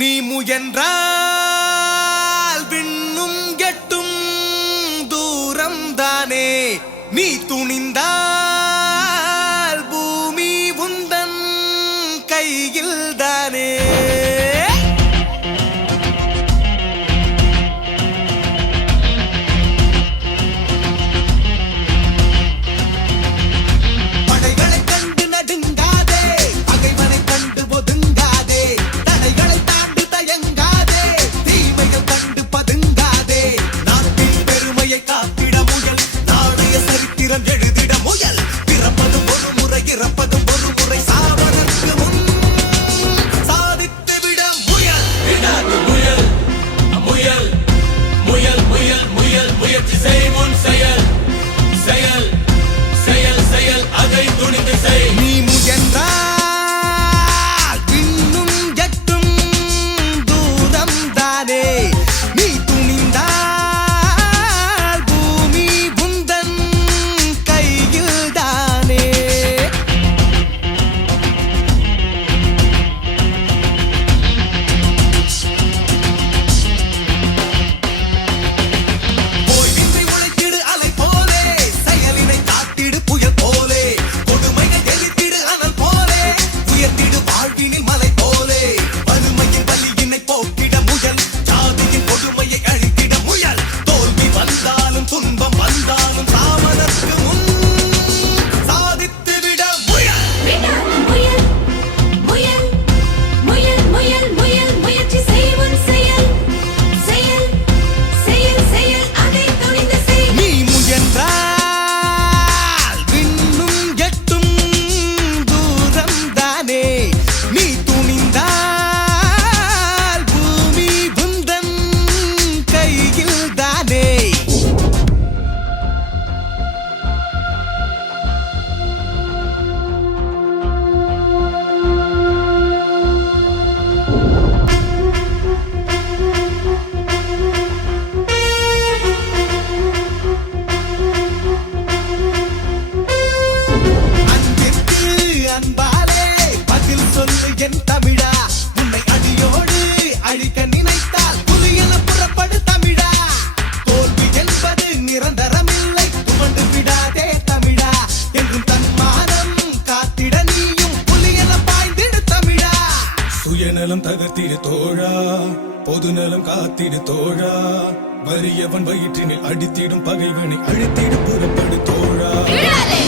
நீ முயன்றால் விண்ணும் எட்டும் தூரம் தானே, நீ துணிந்தால் பூமி உந்தன் கையில் தானே. நீ முயன்றால் விண்ணும் எட்டும் தூரம் தானே, நீ துணிந்தால் பூமி உந்தன் கையில் தானே. ஓய்வின்றி உழைத்திடு அலை போலே, செயலினை காத்திடு புயல் போலே, கொடுமையை எதிர்த்திடு அனல் போலே, உயர்த்திடு வாழ்வினில் மலை போலே. வறுமையின் வலியினை போக்கிட முயல், ஜாதியின் கொடுமையை அழித்திட முயல். தோல்வி வந்தாலும் துன்பம் வந்தாலும் சாவதற்கு முன் சாதித்து விட முயல். முயல் முயல் முயல் முயல் முயல் முயற்சி செய்வன் செயல் செயல் செயல் செயல் அதை துணிந்து செய். நீ முயன்றால் விண்ணும் எட்டும் தூரம் தானே, நீ துணிந்தால் பூமி உந்தன் கையில் தானே. அன்பிற்கு அன்பாலே பதில் சொல்லு என் தமிழா, உன்னை அடியோடு அழிக்க நினைத்தால் புலியென புறப்படு தமிழா. தோல்வி என்பது நிரந்தரமில்லை, துவண்டு விடாதே தமிழா. என்றும் தன்மானம் காத்திட நீயும் புலியென பாய்ந்திடு தமிழா. சுயநலம் தகர்த்திடு தோழா, பொதுநலம் காத்திடு தோழா. வறியவன் வயிற்றினில் அடித்திடும் பகைவனை அழித்திடு புறப்படு தோழா. விடாதே